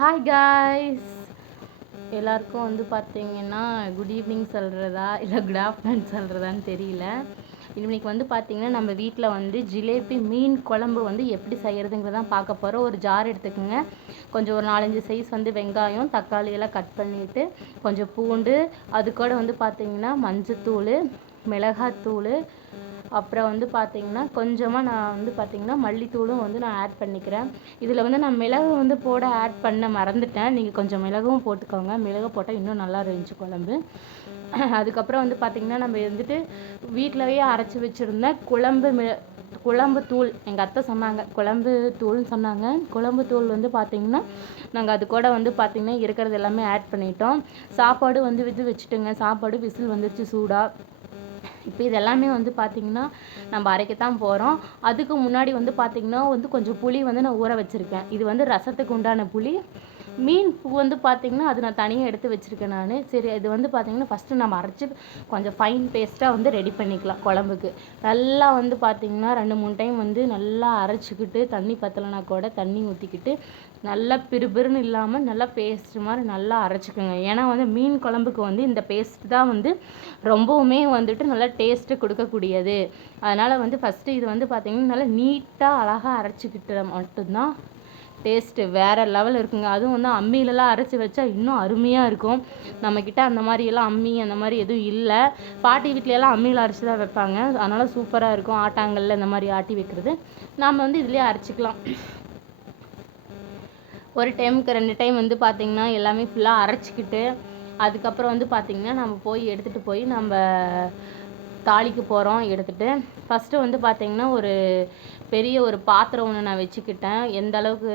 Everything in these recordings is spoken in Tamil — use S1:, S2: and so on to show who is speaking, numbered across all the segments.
S1: ஹாய் காய்ஸ் எல்லாருக்கும் வந்து பார்த்தீங்கன்னா குட் ஈவினிங் சொல்கிறதா இல்லை குட் ஆஃப்டர்நூன் சொல்கிறதான்னு தெரியல. இன்னைக்கு வந்து பார்த்தீங்கன்னா நம்ம வீட்டில் வந்து ஜிலேபி மீன் குழம்பு வந்து எப்படி செய்கிறதுங்கிறதான் பார்க்க போகிறோம் ஒரு ஜார் எடுத்துக்கோங்க. கொஞ்சம் ஒரு நாலஞ்சு சைஸ் வந்து வெங்காயம் தக்காளி எல்லாம் கட் பண்ணிவிட்டு கொஞ்சம் பூண்டு அது கூட வந்து பார்த்தீங்கன்னா மஞ்சத்தூள் மிளகாத்தூள் அப்புறம் வந்து பார்த்தீங்கன்னா கொஞ்சமாக நான் வந்து பார்த்தீங்கன்னா மல்லித்தூளும் வந்து நான் ஆட் பண்ணிக்கிறேன். இதில் வந்து நான் மிளகு வந்து போட ஆட் பண்ண மறந்துட்டேன். நீங்கள் கொஞ்சம் மிளகும் போட்டுக்கோங்க. மிளகு போட்டால் இன்னும் நல்லா இருந்துச்சு குழம்பு. அதுக்கப்புறம் வந்து பார்த்தீங்கன்னா நம்ம வந்துட்டு வீட்டிலவே அரைச்சி வச்சுருந்த குழம்பு மி குழம்பு தூள். எங்கள் அத்தை சொன்னாங்க குழம்பு தூள்னு சொன்னாங்க. குழம்பு தூள் வந்து பார்த்திங்கன்னா நாங்கள் அது கூட வந்து பார்த்திங்கன்னா இருக்கிறது எல்லாமே ஆட் பண்ணிட்டோம். சாப்பாடு வந்து இது வச்சுட்டுங்க சாப்பாடு விசில் வந்துருச்சு சூடாக இப்போ இது எல்லாமே வந்து பார்த்திங்கன்னா நம்ம அரைக்கத்தான் போகிறோம் அதுக்கு முன்னாடி வந்து பார்த்திங்கன்னா வந்து கொஞ்சம் புளி வந்து நான் ஊற வச்சுருக்கேன். இது வந்து ரசத்துக்கு உண்டான புளி. மீன் பூ வந்து பார்த்திங்கன்னா அது நான் தனியாக எடுத்து வச்சுருக்கேன் நான். சரி இது வந்து பார்த்திங்கன்னா ஃபஸ்ட்டு நம்ம அரைச்சி கொஞ்சம் ஃபைன் பேஸ்ட்டாக வந்து ரெடி பண்ணிக்கலாம் குழம்புக்கு. நல்லா வந்து பார்த்திங்கன்னா ரெண்டு மூணு டைம் வந்து நல்லா அரைச்சிக்கிட்டு தண்ணி பத்தலைனா கூட தண்ணி ஊற்றிக்கிட்டு நல்லா பிறுபிறுன்னு இல்லாமல் நல்லா பேஸ்ட் மாதிரி நல்லா அரைச்சிக்கோங்க. ஏன்னா வந்து மீன் குழம்புக்கு வந்து இந்த பேஸ்ட் தான் வந்து ரொம்பவுமே வந்துட்டு நல்லா டேஸ்ட்டு கொடுக்கக்கூடியது. அதனால் வந்து ஃபஸ்ட்டு இது வந்து பார்த்திங்கன்னா நல்லா நீட்டாக அழகாக அரைச்சிக்கிட்டு மட்டும்தான் டேஸ்ட்டு வேறு லெவல் இருக்குங்க. அதுவும் வந்து அம்மியிலலாம் அரைச்சி வச்சா இன்னும் அருமையாக இருக்கும். நம்மக்கிட்ட அந்த மாதிரியெல்லாம் அம்மி அந்த மாதிரி எதுவும் இல்லை. பாட்டி வீட்லையெல்லாம் அம்மியில் அரைச்சி தான் வைப்பாங்க. அதனால் சூப்பராக இருக்கும். ஆட்டாங்கல்ல இந்த மாதிரி ஆட்டி வைக்கிறது. நாம் வந்து இதுலேயே அரைச்சிக்கலாம். ஒரு டைமுக்கு ரெண்டு டைம் வந்து பார்த்திங்கன்னா எல்லாமே ஃபுல்லாக அரைச்சிக்கிட்டு அதுக்கப்புறம் வந்து பார்த்திங்கன்னா நம்ம போய் எடுத்துகிட்டு போய் நம்ம தாளிக்க போகிறோம் எடுத்துகிட்டு ஃபஸ்ட்டு வந்து பார்த்திங்கன்னா ஒரு பெரிய ஒரு பாத்திரம் ஒன்று நான் வச்சுக்கிட்டேன். எந்த அளவுக்கு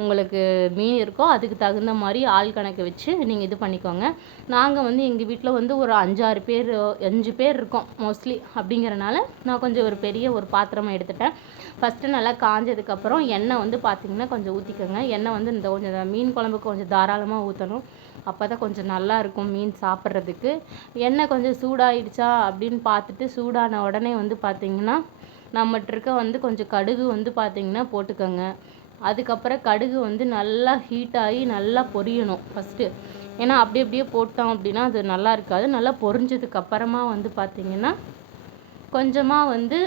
S1: உங்களுக்கு மீன் இருக்கோ அதுக்கு தகுந்த மாதிரி ஆள் கணக்கு வச்சு நீங்கள் இது பண்ணிக்கோங்க. நாங்கள் வந்து எங்கள் வீட்டில் வந்து ஒரு அஞ்சாறு பேர் அஞ்சு பேர் இருக்கோம் மோஸ்ட்லி அப்படிங்கிறனால நான் கொஞ்சம் ஒரு பெரிய ஒரு பாத்திரமாக எடுத்துட்டேன். ஃபஸ்ட்டு நல்லா காஞ்சதுக்கப்புறம் எண்ணெய் வந்து பார்த்திங்கன்னா கொஞ்சம் ஊற்றிக்கோங்க எண்ணெய் வந்து இந்த கொஞ்சம் மீன் குழம்புக்கு கொஞ்சம் தாராளமாக ஊற்றணும் அப்போ தான் கொஞ்சம் நல்லா இருக்கும் மீன் சாப்பிட்றதுக்கு. எண்ணெய் கொஞ்சம் சூடாயிடுச்சா அப்படின்னு பார்த்துட்டு சூடான உடனே வந்து பார்த்திங்கன்னா நம்மகிட்ட இருக்க வந்து கொஞ்சம் கடுகு வந்து பார்த்திங்கன்னா போட்டுக்கோங்க. அதுக்கப்புறம் கடுகு வந்து நல்லா ஹீட் ஆகி நல்லா பொரியணும் ஃபஸ்ட்டு ஏன்னா அப்படி அப்படியே போட்டோம் அப்படின்னா அது நல்லா இருக்காது. நல்லா பொரிஞ்சதுக்கு அப்புறமா வந்து பார்த்திங்கன்னா கொஞ்சமாக வந்து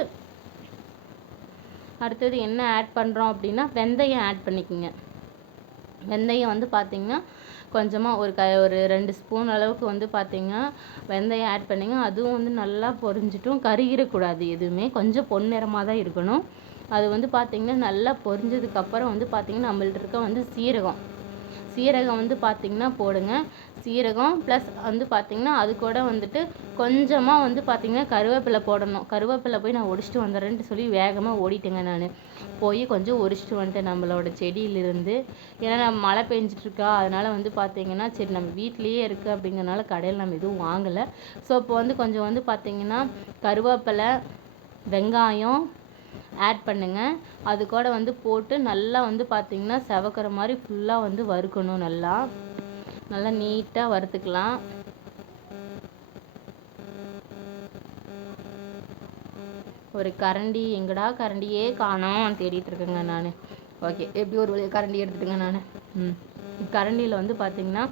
S1: அடுத்தது என்ன ஆட் பண்ணுறோம் அப்படின்னா வெந்தயம் ஆட் பண்ணிக்கோங்க. வெந்தயம் வந்து பார்த்திங்கன்னா கொஞ்சமாக ஒரு க ஒரு ரெண்டு ஸ்பூன் அளவுக்கு வந்து பார்த்தீங்கன்னா வெந்தயம் ஆட் பண்ணிங்க. அதுவும் வந்து நல்லா பொரிஞ்சிட்டும். கருகிடக்கூடாது எதுவுமே. கொஞ்சம் பொன்னிறமாக தான் இருக்கணும். அது வந்து பார்த்தீங்கன்னா நல்லா பொரிஞ்சதுக்கப்புறம் வந்து பார்த்தீங்கன்னா நம்மள்ட்ட இருக்க வந்து சீரகம். சீரகம் வந்து பார்த்திங்கன்னா போடுங்க. சீரகம் ப்ளஸ் வந்து பார்த்திங்கன்னா அது கூட வந்துட்டு கொஞ்சமாக வந்து பார்த்திங்கன்னா கருவேப்பிலை போடணும். கருவேப்பிலை போய் நான் ஒடிச்சிட்டு வந்துடுறேன்ட்டு சொல்லி வேகமாக ஓடிட்டேங்க நான். போய் கொஞ்சம் ஒடிச்சிட்டு வந்துட்டேன் நம்மளோட செடியிலிருந்து. ஏன்னா நம்ம மழை பெஞ்சிட்ருக்கா அதனால் வந்து பார்த்திங்கன்னா சரி நம்ம வீட்லேயே இருக்குது அப்படிங்கிறனால கடையில் நம்ம எதுவும் வாங்கலை. ஸோ இப்போ வந்து கொஞ்சம் வந்து பார்த்திங்கன்னா கருவேப்பிலை வெங்காயம் ஆட் பண்ணுங்கள் அது கூட வந்து போட்டு நல்லா வந்து பார்த்திங்கன்னா செவக்கிற மாதிரி ஃபுல்லாக வந்து வறுக்கணும் நல்லா. நல்லா நீட்டாக வறுத்துக்கலாம். ஒரு கரண்டி எங்கடா கரண்டியே காணோம் தேடிட்டு இருக்கேங்க நான். ஓகே எப்படி ஒரு கரண்டி எடுத்துட்டுங்க நான்? ம். கரண்டியில் வந்து பார்த்திங்கன்னா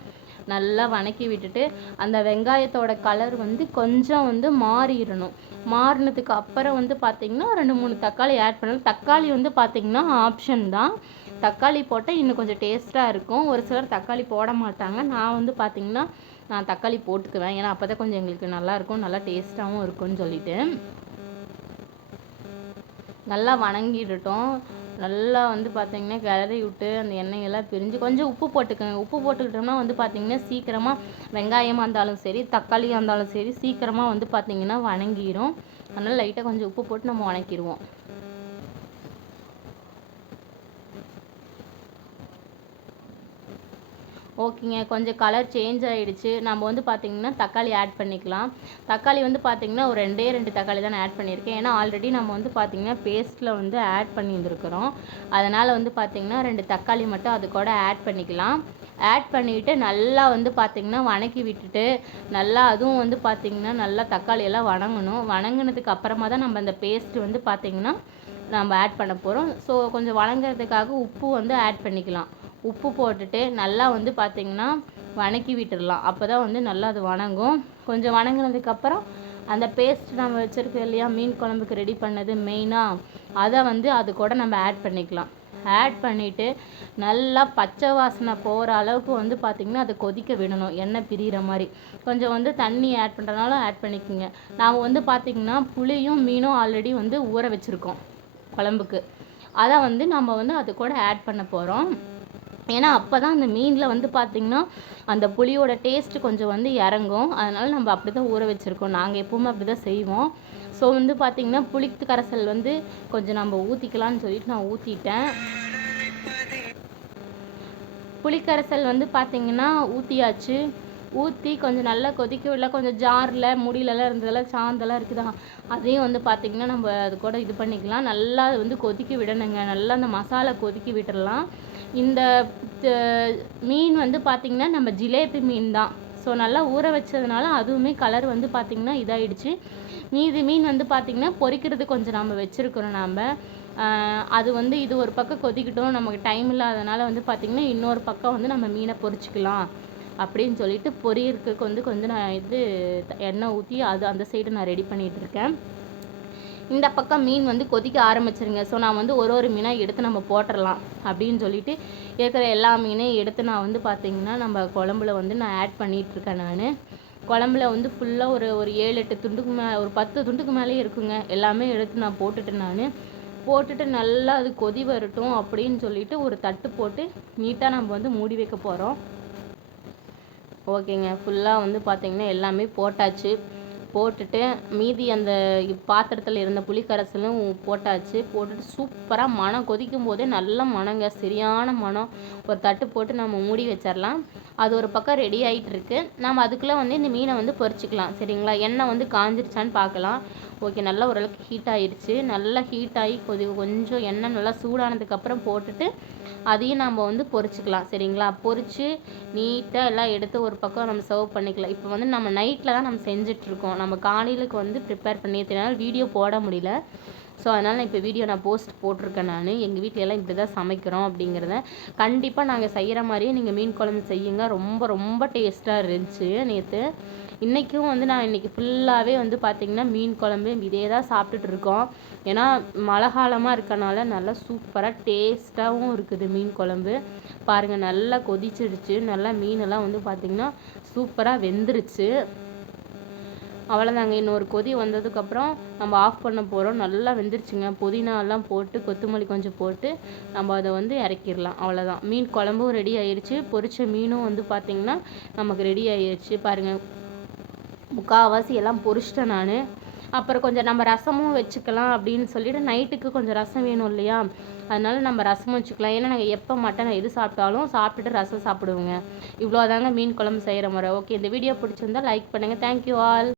S1: நல்லா வணக்கி விட்டுட்டு அந்த வெங்காயத்தோட கலர் வந்து கொஞ்சம் வந்து மாறிடணும். மாறினதுக்கு அப்புறம் வந்து பார்த்திங்கன்னா ரெண்டு மூணு தக்காளி ஆட் பண்ணணும். தக்காளி வந்து பார்த்திங்கன்னா ஆப்ஷன் தான். தக்காளி போட்டால் இன்னும் கொஞ்சம் டேஸ்ட்டாக இருக்கும். ஒரு சிலர் தக்காளி போட மாட்டாங்க. நான் வந்து பார்த்திங்கன்னா நான் தக்காளி போட்டுக்குவேன். ஏன்னா அப்போ தான் கொஞ்சம் எங்களுக்கு நல்லாயிருக்கும் நல்லா டேஸ்ட்டாகவும் இருக்கும்னு சொல்லிட்டு. நல்லா வணங்கிடட்டும். நல்லா வந்து பார்த்திங்கன்னா கிளறி விட்டு அந்த எண்ணெயெல்லாம் பிரிஞ்சு கொஞ்சம் உப்பு போட்டுக்கோங்க. உப்பு போட்டுக்கிட்டோம்னா வந்து பார்த்திங்கன்னா சீக்கிரமாக வெங்காயமாக இருந்தாலும் சரி தக்காளியாக இருந்தாலும் சரி சீக்கிரமாக வந்து பார்த்திங்கன்னா வணங்கிடும் அதனால் லைட்டாக கொஞ்சம் உப்பு போட்டு நம்ம வணக்கிடுவோம். ஓகேங்க கொஞ்சம் கலர் சேஞ்ச் ஆகிடுச்சு நம்ம வந்து பார்த்திங்கன்னா தக்காளி ஆட் பண்ணிக்கலாம். தக்காளி வந்து பார்த்திங்கன்னா ஒரு ரெண்டே ரெண்டு தக்காளி தான் ஆட் பண்ணியிருக்கேன். ஏன்னா ஆல்ரெடி நம்ம வந்து பார்த்திங்கன்னா பேஸ்ட்டில் வந்து ஆட் பண்ணியிருந்துருக்குறோம். அதனால் வந்து பார்த்திங்கன்னா ரெண்டு தக்காளி மட்டும் அது கூட ஆட் பண்ணிக்கலாம். ஆட் பண்ணிவிட்டு நல்லா வந்து பார்த்திங்கன்னா வணக்கி விட்டுட்டு நல்லா அதுவும் வந்து பார்த்திங்கன்னா நல்லா தக்காளி எல்லாம் வணங்கணும். வணங்கினதுக்கு அப்புறமா தான் நம்ம அந்த பேஸ்ட் வந்து பார்த்திங்கன்னா நம்ம ஆட் பண்ண போகிறோம் ஸோ கொஞ்சம் வணங்குறதுக்காக உப்பு வந்து ஆட் பண்ணிக்கலாம். உப்பு போட்டுட்டு நல்லா வந்து பார்த்திங்கன்னா வணக்கி விட்டுடலாம். அப்போ தான் வந்து நல்லா அது வணங்கும். கொஞ்சம் வணங்கினதுக்கப்புறம் அந்த பேஸ்ட் நம்ம வச்சுருக்கோம் இல்லையா மீன் குழம்புக்கு ரெடி பண்ணது மெயினாக அதை வந்து அது கூட நம்ம ஆட் பண்ணிக்கலாம். ஆட் பண்ணிவிட்டு நல்லா பச்சை வாசனை போகிற அளவுக்கு வந்து பார்த்திங்கன்னா அதை கொதிக்க விடணும். எண்ணெய் பிரிகிற மாதிரி. கொஞ்சம் வந்து தண்ணி ஆட் பண்ணுறதுனாலும் ஆட் பண்ணிக்கோங்க. நாம் வந்து பார்த்திங்கன்னா புளியும் மீனும் ஆல்ரெடி வந்து ஊற வச்சுருக்கோம் குழம்புக்கு. அதை வந்து நம்ம வந்து அது கூட ஆட் பண்ண போகிறோம் ஏன்னா அப்போ தான் அந்த மீனில் வந்து பார்த்திங்கன்னா அந்த புளியோட டேஸ்ட்டு கொஞ்சம் வந்து இறங்கும். அதனால் நம்ம அப்படி தான் ஊற வச்சுருக்கோம். நாங்கள் எப்போவுமே அப்படி தான் செய்வோம். ஸோ வந்து பார்த்திங்கன்னா புளித்து கரைசல் வந்து கொஞ்சம் நம்ம ஊற்றிக்கலான்னு சொல்லிட்டு நான் ஊற்றிட்டேன் புளிக்கரைசல் வந்து பார்த்திங்கன்னா ஊற்றியாச்சு ஊற்றி கொஞ்சம் நல்லா கொதிக்க விடல கொஞ்சம் ஜாரில் முடியலலாம் இருந்ததெல்லாம் சாந்தெல்லாம் இருக்குதா? அதையும் வந்து பார்த்திங்கன்னா நம்ம அது கூட இது பண்ணிக்கலாம். நல்லா வந்து கொதிக்க விடணுங்க. நல்லா அந்த மசாலா கொதிக்க விட்டுடலாம் இந்த மீன் வந்து பார்த்திங்கன்னா நம்ம ஜிலேபி மீன் தான். ஸோ நல்லா ஊற வச்சதுனால அதுவுமே கலர் வந்து பார்த்திங்கன்னா இதாகிடுச்சு மீதி மீன் வந்து பார்த்திங்கன்னா பொறிக்கிறது கொஞ்சம் நம்ம வச்சுருக்குறோம் நாம். அது வந்து இது ஒரு பக்கம் கொதிக்கட்டும். நமக்கு டைம் இல்லாதனால வந்து பார்த்திங்கன்னா இன்னொரு பக்கம் வந்து நம்ம மீனை பொறிச்சிக்கலாம். அப்படின்னு சொல்லிட்டு பொரியறதுக்கு வந்து கொஞ்சம் நான் இது எண்ணெய் ஊற்றி அது அந்த சைடு நான் ரெடி பண்ணிகிட்ருக்கேன் இந்த பக்கம் மீன் வந்து கொதிக்க ஆரம்பிச்சிருங்க. ஸோ நான் வந்து ஒரு ஒரு மீனாக எடுத்து நம்ம போட்டுடலாம் அப்படின்னு சொல்லிட்டு இருக்கிற எல்லா மீனையும் எடுத்து நான் வந்து பார்த்திங்கன்னா நம்ம குழம்புல வந்து நான் ஆட் பண்ணிகிட்ருக்கேன் நான். குழம்புல வந்து ஃபுல்லாக ஒரு ஒரு ஏழு எட்டு துண்டுக்கு மே ஒரு பத்து துண்டுக்கு மேலே இருக்குங்க. எல்லாமே எடுத்து நான் போட்டுட்டேன் நான். போட்டுட்டு நல்லா அது கொதி வரட்டும் அப்படின்னு சொல்லிட்டு ஒரு தட்டு போட்டு நீட்டாக நம்ம வந்து மூடி வைக்க போகிறோம் ஓகேங்க. ஃபுல்லாக வந்து பார்த்தீங்கன்னா எல்லாமே போட்டாச்சு. போட்டுட்டு மீதி அந்த பாத்திரத்தில் இருந்த புளிக்கரைசலும் போட்டாச்சு. போட்டுட்டு சூப்பராக மனம் கொதிக்கும் போதே நல்ல மணங்க சரியான மனம் ஒரு தட்டு போட்டு நம்ம மூடி வச்சிடலாம் அது ஒரு பக்கம் ரெடி ஆகிட்டு இருக்கு நம்ம அதுக்குள்ளே வந்து இந்த மீனை வந்து பொரிச்சிக்கலாம் சரிங்களா? எண்ணெய் வந்து காஞ்சிருச்சான்னு பார்க்கலாம். ஓகே நல்லா ஓரளவுக்கு ஹீட் ஆகிடுச்சு நல்லா ஹீட் ஆகி கொதி கொஞ்சம் எண்ணெய் நல்லா சூடானதுக்கப்புறம் போட்டுட்டு அதையும் நம்ம வந்து பொரிச்சிக்கலாம் சரிங்களா? பொரித்து நீட்டாக எல்லாம் எடுத்து ஒரு பக்கம் நம்ம சர்வ் பண்ணிக்கலாம். இப்போ வந்து நம்ம நைட்டில் தான் நம்ம செஞ்சிட்ருக்கோம் நம்ம காலையிலுக்கு வந்து ப்ரிப்பேர் பண்ணியதுனால வீடியோ போட முடியல. ஸோ அதனால் நான் இப்போ வீடியோ நான் போஸ்ட் போட்டிருக்கேன் நான். எங்கள் வீட்டிலலாம் இப்படி தான் சமைக்கிறோம் அப்படிங்கிறத. கண்டிப்பாக நாங்கள் செய்கிற மாதிரியே நீங்கள் மீன் குழம்பு செய்யுங்க. ரொம்ப ரொம்ப டேஸ்ட்டாக இருந்துச்சு நேற்று இன்றைக்கும் வந்து நான் இன்றைக்கி ஃபுல்லாகவே வந்து பார்த்திங்கன்னா மீன் குழம்பு இதே தான் சாப்பிட்டுட்டு இருக்கோம். ஏன்னா மழை காலமாக இருக்கனால நல்லா சூப்பராக டேஸ்ட்டாகவும் இருக்குது மீன் குழம்பு. பாருங்கள் நல்லா கொதிச்சிடுச்சு. நல்லா மீனெல்லாம் வந்து பார்த்திங்கன்னா சூப்பராக வெந்துருச்சு. அவ்வளோதாங்க இன்னொரு கொதி வந்ததுக்கப்புறம் நம்ம ஆஃப் பண்ண போகிறோம் நல்லா வெந்துருச்சுங்க. புதினாலாம் போட்டு கொத்தமல்லி கொஞ்சம் போட்டு நம்ம அதை வந்து இறக்கிடலாம். அவ்வளோதான் மீன் குழம்பும் ரெடி ஆயிடுச்சு பொரிச்ச மீனும் வந்து பார்த்திங்கன்னா நமக்கு ரெடி ஆயிடுச்சு பாருங்கள் முக்கால்வாசி எல்லாம் பொரிச்சிட்டேன் நான். அப்புறம் கொஞ்சம் நம்ம ரசமும் வச்சுக்கலாம் அப்படின்னு சொல்லிட்டு நைட்டுக்கு கொஞ்சம் ரசம் வேணும் இல்லையா? அதனால நம்ம ரசமும் வச்சுக்கலாம். ஏன்னா நாங்கள் எப்போ மட்டன் எது சாப்பிட்டாலும் சாப்பிட்டுட்டு ரசம் சாப்பிடுவோங்க. இவ்வளோதாங்க மீன் குழம்பு செய்கிற முறை. ஓகே இந்த வீடியோ பிடிச்சிருந்தா லைக் பண்ணுங்கள் தேங்க்யூ ஆல்